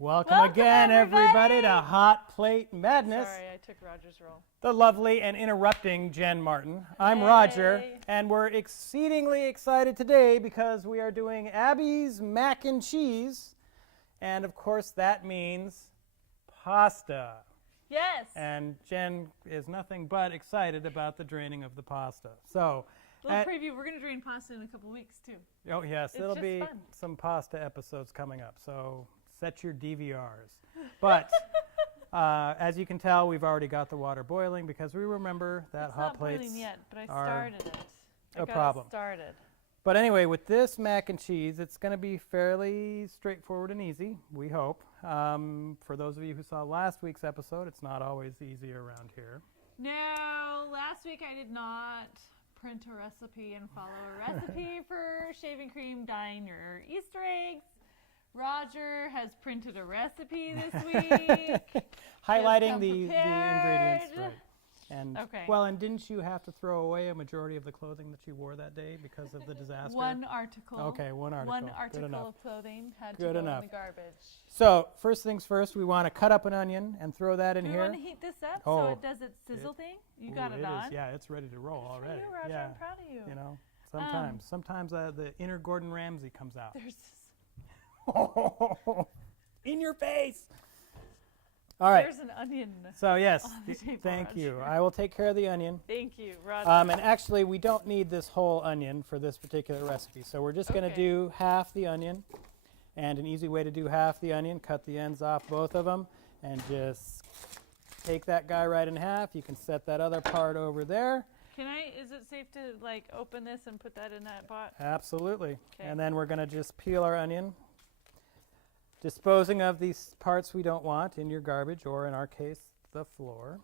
Welcome again, everybody, to Hot Plate Madness. Sorry, I took Roger's role. The lovely and interrupting Jen Martin. I'm Roger, and we're exceedingly excited today because we are doing Abby's mac and cheese, and of course that means pasta. Yes. And Jen is nothing but excited about the draining of the pasta. So, little preview, we're going to drain pasta in a couple weeks too. Oh yes, there'll be fun. some pasta episodes coming up, so set your DVRs. But as you can tell, we've already got the water boiling because we remember that hot plates It's not boiling yet, but I are started it. a problem. Started. But anyway, with this mac and cheese, it's going to be fairly straightforward and easy, we hope. For those of you who saw last week's episode, it's not always easy around here. No, last week I did not print a recipe and follow a recipe for shaving cream dyeing your Easter eggs. Roger has printed a recipe this week. Highlighting the ingredients. Right. And, okay. Well, and didn't you have to throw away a majority of the clothing that you wore that day because of the disaster? One article. Okay, one article. One article of clothing had to Good go enough. in the garbage. So, first things first, we want to cut up an onion and throw that in Do here. you want to heat this up so it does its sizzle thing? You got it on? Yeah, it's ready to roll already. You, Roger, yeah. I'm proud of you. You know, sometimes the inner Gordon Ramsay comes out. There's in your face. All right. There's an onion. So yes, on the table, thank Roger. you. I will take care of the onion. Thank you, Roger. And actually, we don't need this whole onion for this particular recipe. So we're just going to do half the onion. And an easy way to do half the onion, cut the ends off both of them, and just take that guy right in half. You can set that other part over there. Is it safe to like open this and put that in that pot? Absolutely. Okay. And then we're going to just peel our onion, disposing of these parts we don't want in your garbage, or in our case, the floor.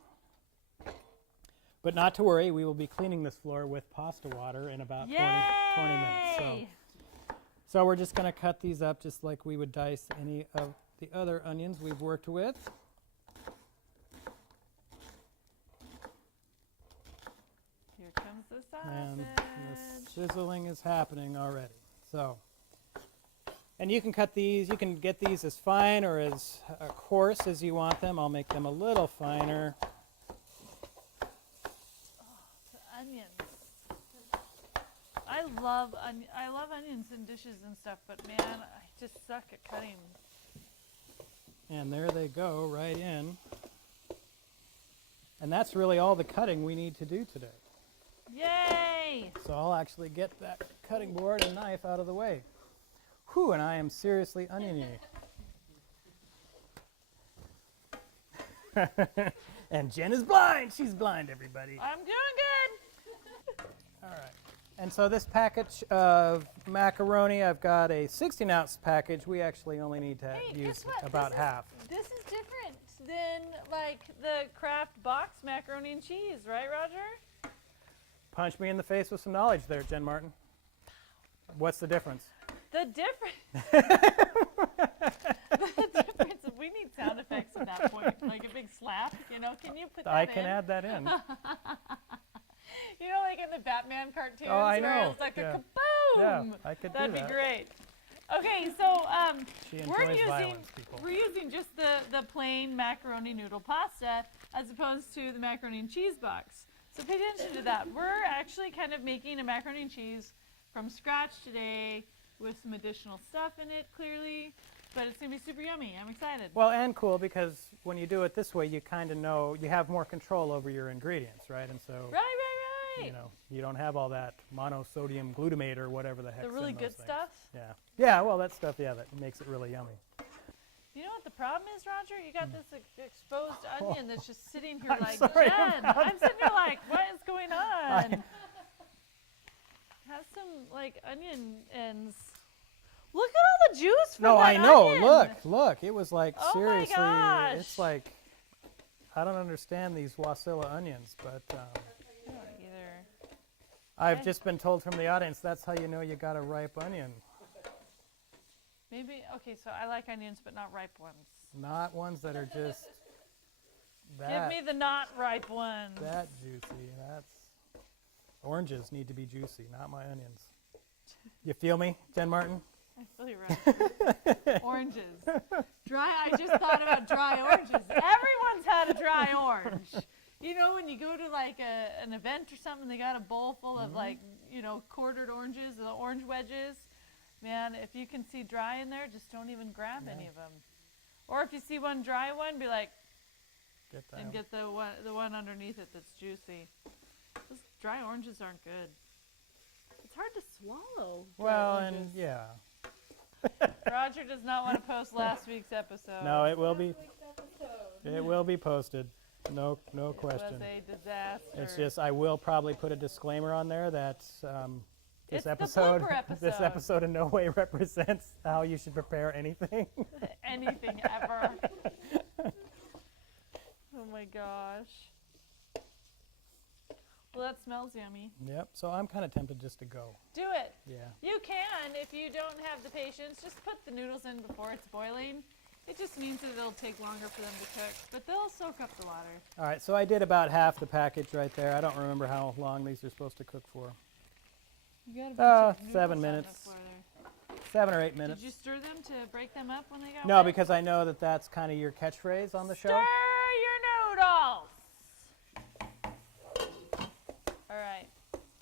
But not to worry, we will be cleaning this floor with pasta water in about 20 minutes. So we're just going to cut these up just like we would dice any of the other onions we've worked with. Here comes the sausage. And the sizzling is happening already. So, and you can cut these, you can get these as fine or as coarse as you want them. I'll make them a little finer. The onions. I love onions in dishes and stuff, but man, I just suck at cutting. And there they go, right in. And that's really all the cutting we need to do today. Yay! So I'll actually get that cutting board and knife out of the way. Whew, and I am seriously oniony. And Jen is blind. She's blind, everybody. I'm doing good. All right. And so this package of macaroni, I've got a 16-ounce package. We actually only need to use about half. This is different than like the Kraft box macaroni and cheese, right, Roger? Punch me in the face with some knowledge there, Jen Martin. What's the difference? The difference. We need sound effects at that point, like a big slap. You know, can you put that in? I can add that in. You know, like in the Batman cartoons, Oh, I where know. it's like Yeah. a kaboom. Yeah, I could do that. That'd be great. Okay, so She enjoys violence, people. we're using just the plain macaroni noodle pasta as opposed to the macaroni and cheese box. So pay attention to that. We're actually kind of making a macaroni and cheese from scratch today with some additional stuff in it, clearly. But it's going to be super yummy. I'm excited. Well, and cool because when you do it this way, you kind of know, you have more control over your ingredients, right? And so, Right. you know, you don't have all that monosodium glutamate or whatever the heck's The really in those good things. stuff? Yeah, well, that stuff, that makes it really yummy. You know what the problem is, Roger? You got this exposed onion that's just sitting here I'm like, sorry Jen, I'm sitting here like, what is going on? Have some, like, onion ends. Look at all the juice from No, that I know. onion. Look. It was like, Oh my seriously, gosh. it's like, I don't understand these Wasilla onions, but I don't either. I've just been told from the audience that's how you know you got a ripe onion. Maybe, okay, so I like onions, but not ripe ones. Not ones that are just Give that, me the not ripe ones. that juicy. Oranges need to be juicy, not my onions. You feel me, Jen Martin? I feel you, right. Oranges. I just thought about dry oranges. Everyone's had a dry orange. You know, when you go to like an event or something, they got a bowl full of like, you know, quartered oranges, the orange wedges. Man, if you can see dry in there, just don't even grab any of them. Or if you see one dry one, be like, get the one underneath it that's juicy. Those dry oranges aren't good. It's hard to swallow. Well, and yeah. Roger does not want to post last week's episode. No, it will be. It will be posted. No question. It was a disaster. It's just I will probably put a disclaimer on there that It's the blooper episode. this episode in no way represents how you should prepare anything. Anything ever. Oh my gosh. Well, that smells yummy. Yep. So I'm kind of tempted just to go. Do it. Yeah. You can, if you don't have the patience, just put the noodles in before it's boiling. It just means that it'll take longer for them to cook, but they'll soak up the water. All right. So I did about half the package right there. I don't remember how long these are supposed to cook for. You got 7 minutes. 7 or 8 minutes. Did you stir them to break them up when they got No, wet? because I know that that's kind of your catchphrase on the show. Stir your noodles! All right.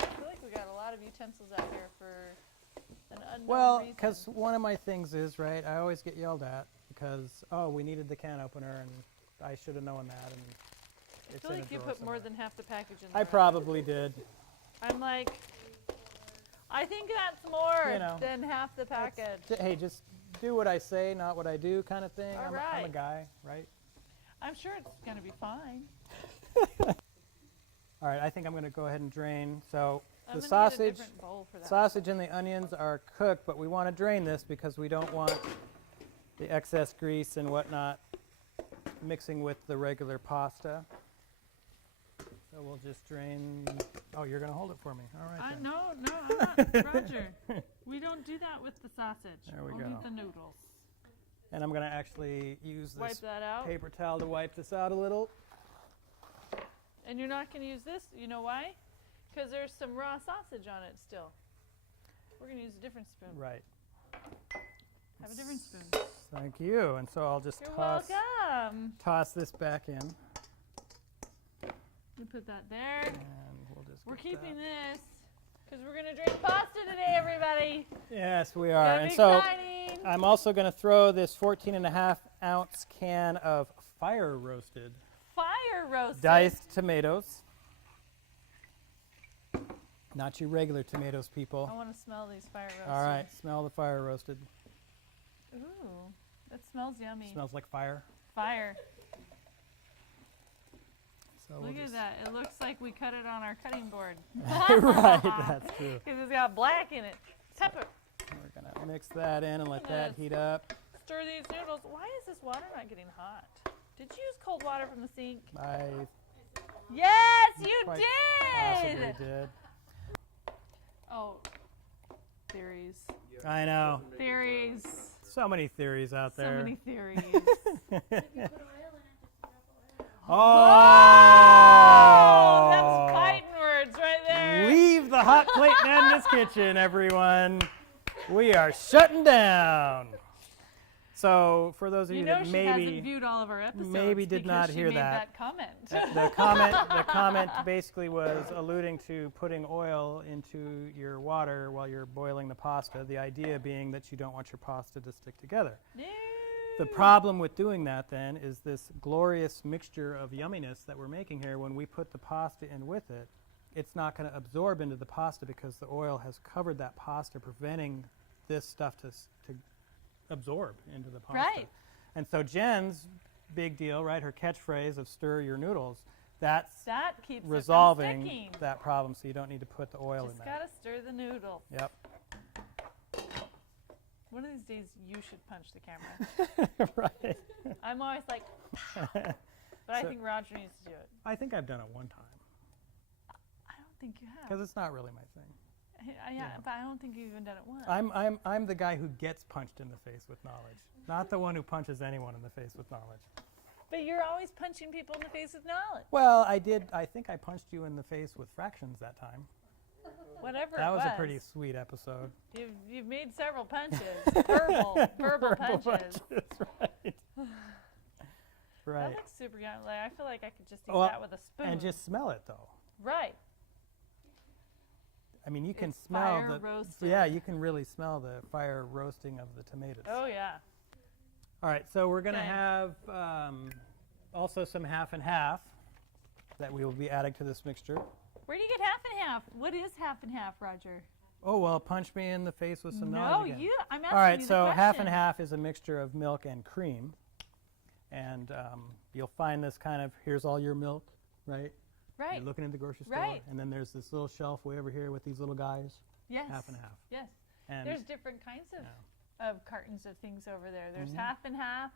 I feel like we got a lot of utensils out here for an unknown Well, reason. because one of my things is, right, I always get yelled at because, oh, we needed the can opener and I should have known that. And I it's feel in a like you drawer put more somewhere. than half the package in I there. probably did. I'm like, I think that's more You know, than half the package. Hey, just do what I say, not what I do kind of thing. All I'm a right. guy, right? I'm sure it's going to be fine. All right, I think I'm going to go ahead and drain. So I'm the gonna get a sausage, different bowl for that. sausage and the onions are cooked, but we want to drain this because we don't want the excess grease and whatnot mixing with the regular pasta. So we'll just drain. Oh, you're going to hold it for me. All right. Then. No, I'm not. Roger, we don't do that with the sausage. There we Only go. the noodles. And I'm going to actually use Wipe this that out. paper towel to wipe this out a little. And you're not going to use this. You know why? Because there's some raw sausage on it still. We're going to use a different spoon. Right. Have a different spoon. Thank you. And so I'll just You're welcome. Toss this back in. You put that there. And we'll just We're get keeping that. this because we're going to drink pasta today, everybody. Yes, we It's are. gonna And be so exciting. I'm also going to throw this 14.5-ounce can of fire roasted Fire roasted. diced tomatoes. Not your regular tomatoes, people. I want to smell these fire roasted. All right, smell the fire roasted. Ooh, that smells yummy. Smells like fire. Fire. So Look we'll at that. It looks like we cut it on our cutting board. Right, that's true. Because it's got black in it. Pepper. We're going to mix that in and let that Yes. heat up. Stir these noodles. Why is this water not getting hot? Did you use cold water from the sink? I Yes, you quite did! possibly did. Oh, theories. I know. Theories. So many theories out So there. many theories. Oh! That's fighting words right there. Leave the hot plate man in this kitchen, everyone. We are shutting down. So, for those of you, You know that she maybe hasn't viewed all of our episodes maybe did because not she hear made that. comment. the comment basically was alluding to putting oil into your water while you're boiling the pasta. The idea being that you don't want your pasta to stick together. No. The problem with doing that then is this glorious mixture of yumminess that we're making here. When we put the pasta in with it, it's not going to absorb into the pasta because the oil has covered that pasta, preventing this stuff to absorb into the pasta. Right. And so Jen's big deal, right, her catchphrase of stir your noodles, that's That keeps resolving it from sticking. that problem, so you don't need to put the oil Just in there. gotta stir the noodle. Yep. One of these days you should punch the camera. Right. I'm always like, but I So- think Roger needs to do it. I think I've done it one time I don't think you have. because it's not really my thing. Yeah, but I don't think you've even done it once. I'm the guy who gets punched in the face with knowledge, not the one who punches anyone in the face with knowledge. But you're always punching people in the face with knowledge. Well, I did. I think I punched you in the face with fractions that time. Whatever That it was a pretty sweet episode. You've made several punches. Verbal punches. Right. Right. That looks super yummy. Like, I feel like I could just eat Well, that with a spoon. and just smell it, though. Right. I mean, you can It's smell fire the roasted. yeah, you can really smell the fire roasting of the tomatoes. Oh, yeah. All right, so we're going to Okay. have also some half and half that we will be adding to this mixture. Where do you get half and half? What is half and half, Roger? Oh, well, punch me in the face with some No, knowledge again. I'm asking All right, you so the half and question. half is a mixture of milk and cream. And you'll find this kind of, here's all your milk, right? Right. You're looking in the grocery store. Right. And then there's this little shelf way over here with these little guys, Yes. half and half. Yes. And There's different kinds of cartons of things over there. There's Mhm. half and half.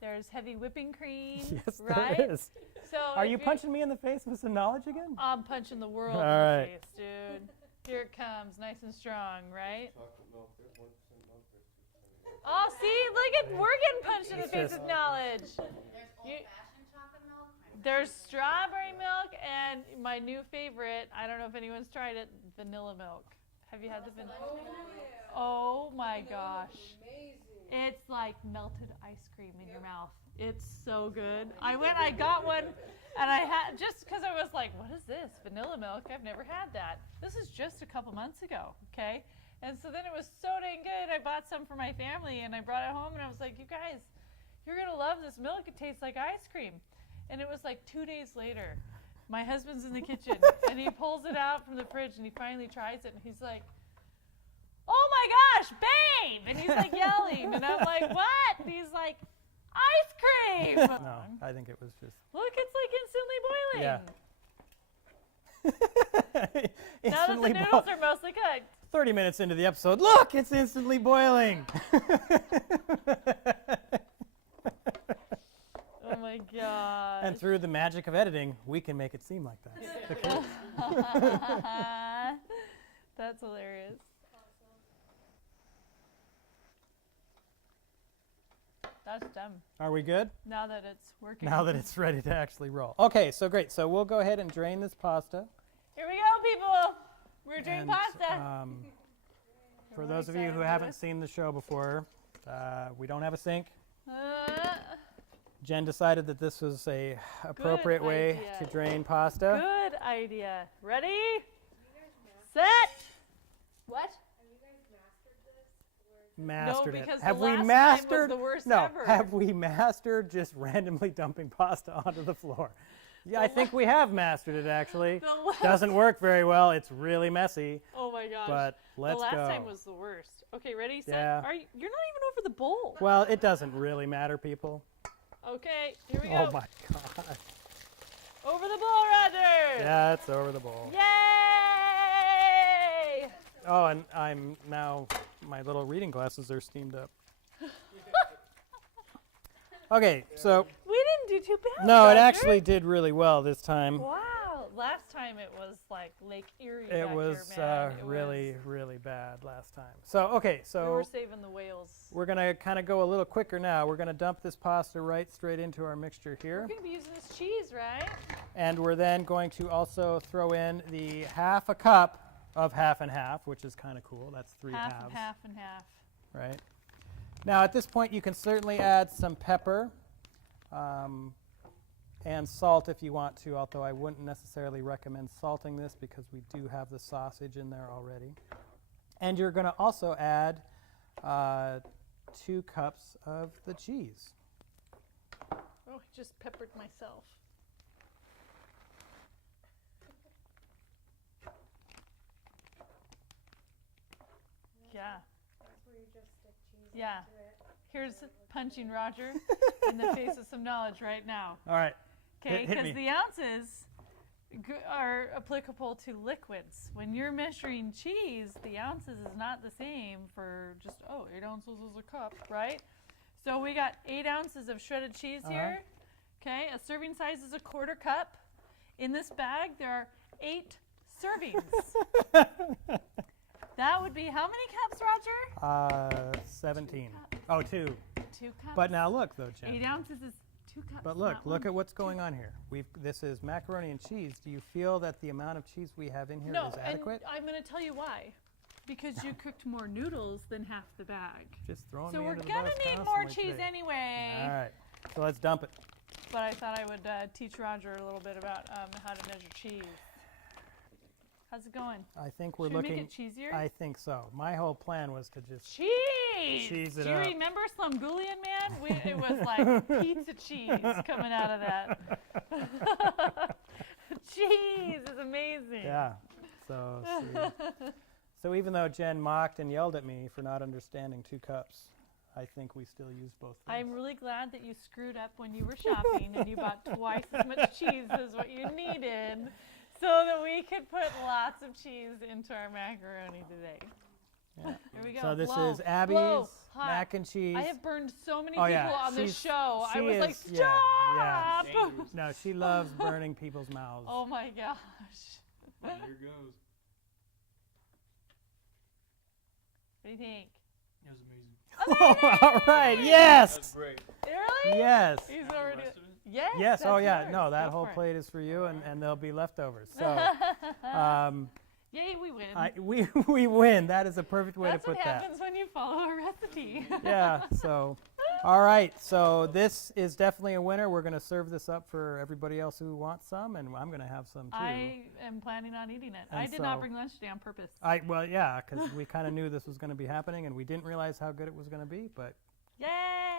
There's heavy whipping cream. yes, right? there is. So Are if you you're- punching me in the face with some knowledge again? I'm punching the world All in right. the face, dude. Here it comes, nice and strong, right? Chocolate milk, there's 1% milk, there's 2% milk. Oh, see, look at we're getting punched in the It's face just- with knowledge. There's old-fashioned chocolate milk. There's strawberry milk and my new favorite. I don't know if anyone's tried it, vanilla milk. Have you had the vanilla? Oh my gosh. It's like melted ice cream in your mouth. It's so good. I got one, and I had, just because I was like, what is this? Vanilla milk? I've never had that. This is just a couple months ago, okay? And so then it was so dang good. I bought some for my family, and I brought it home, and I was like, you guys, you're going to love this milk. It tastes like ice cream. And it was like 2 days later. My husband's in the kitchen, and he pulls it out from the fridge, and he finally tries it, and he's like, oh my gosh, babe! And he's like yelling, and I'm like, what? And he's like, ice cream! No, I think it was just. Look, it's like instantly boiling. Yeah. Now that the noodles are mostly cooked. 30 minutes into the episode, look, it's instantly boiling. Oh my god. And through the magic of editing, we can make it seem like that. That's hilarious. That's done. Are we good? Now that it's working. Now that it's ready to actually roll. Okay, so great. So we'll go ahead and drain this pasta. Here we go, people. We're doing And, pasta. For Really those of you excited who for haven't this. seen the show before, we don't have a sink. Uh, Jen decided that this was a appropriate way idea. to drain pasta. good idea. Ready? Set. What? Mastered it. because Have the we last time was mastered? the worst no. ever. Have we mastered just randomly dumping pasta onto the floor? Yeah, I think we have mastered it actually. The last, Doesn't work very well. It's really messy, oh my gosh. but let's the last go. time was the worst. Okay, ready? Set. Yeah. You're not even over the bowl. Well, it doesn't really matter, people. Okay, here we Oh go. my god. Over the bowl, Roger. Yeah, it's over the bowl. Yay! Oh, and I'm now, my little reading glasses are steamed up. Okay, so, We didn't do too bad. no, it Roger. actually did really well this time. Wow. Last time it was like Lake Erie. It back was here, man. It really, was- really bad last time. So, okay, we so were saving the whales. we're going to kind of go a little quicker now. We're going to dump this pasta right straight into our mixture We're here. going to be using this cheese, right? And we're then going to also throw in the half a cup of half and half, which is kind of cool. That's three Half halves, and half and half. right? Now, at this point, you can certainly add some pepper and salt if you want to, although I wouldn't necessarily recommend salting this because we do have the sausage in there already. And you're going to also add 2 cups of the cheese. Oh, I just peppered myself. Yeah. Yeah. Here's punching Roger in the face of some knowledge right now. All right. Okay, Hit because me. the ounces are applicable to liquids. When you're measuring cheese, the ounces is not the same for just, 8 ounces is a cup, right? So we got 8 ounces of shredded cheese here. Okay, a serving size is a 1/4 cup. In this bag, there are 8 servings. That would be how many cups, Roger? 17. Oh, 2. 2 cups. But now look, though, 8 Jen. ounces is 2 cups. But look, not look one. at what's going on here. This is macaroni and cheese. Do you feel that the amount of cheese we have in here is No, adequate? and I'm going to tell you why. because you cooked more noodles than half the bag. Just throwing So me we're under the gonna bus need more constantly cheese today. anyway. All right, so let's dump it. But I thought I would teach Roger a little bit about how to measure cheese. How's it going? I think we're Should we looking. make it cheesier? I think so. My whole plan was to just. Cheese! Cheese it Do you up. remember Slumgullion Man? It was like pizza cheese coming out of that. Cheese is amazing. Yeah. So. See. So even though Jen mocked and yelled at me for not understanding 2 cups, I think we still use both. I'm really glad that you screwed up when you were shopping and you bought twice as much cheese as what you needed so that we could put lots of cheese into our macaroni today. Yeah. Here we go. So this Blow, is Abby's blow, hot. mac and cheese. I have burned so many Oh, people yeah, on this she's- show. I she was like, is- stop! yeah, Dangerous. No, she loves burning people's mouths. Oh my gosh. Here goes. What do you think? It was amazing. All right. Yes. That's great. Really? Yes. He's The already. rest of it? Yes. Yes. Oh that's yeah. yours. No, that Go whole for it. plate is for you, and there'll be leftovers. So, Yay, we win. we win. That is a perfect way That's to put what that. happens when you follow a recipe. Yeah. So, all right. So this is definitely a winner. We're gonna serve this up for everybody else who wants some, and I'm gonna have some too. I am planning on eating it. And I did not so- bring lunch today on purpose. Well, yeah, because we kind of knew this was going to be happening, and we didn't realize how good it was going to be. But Yay!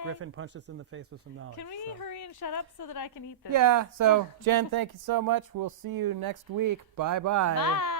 Griffin punched us in the face with some knowledge. Can we so. hurry and shut up so that I can eat this? Yeah. So Jen, thank you so much. We'll see you next week. Bye-bye. Bye.